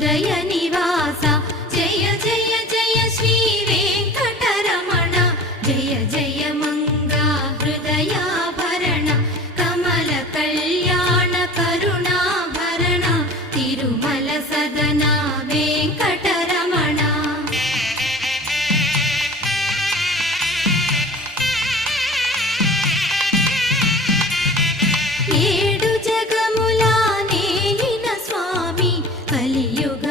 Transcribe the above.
హృదయ నివాస జయ జయ జయ శ్రీ వెంకటరమణ జయ జయ మంగా హృదయాభరణ కమల కళ్యాణ కరుణాభరణ తిరుమల సదన వెంకటరమణ. ఏడు జగములా నేలిన స్వామి కలియుగ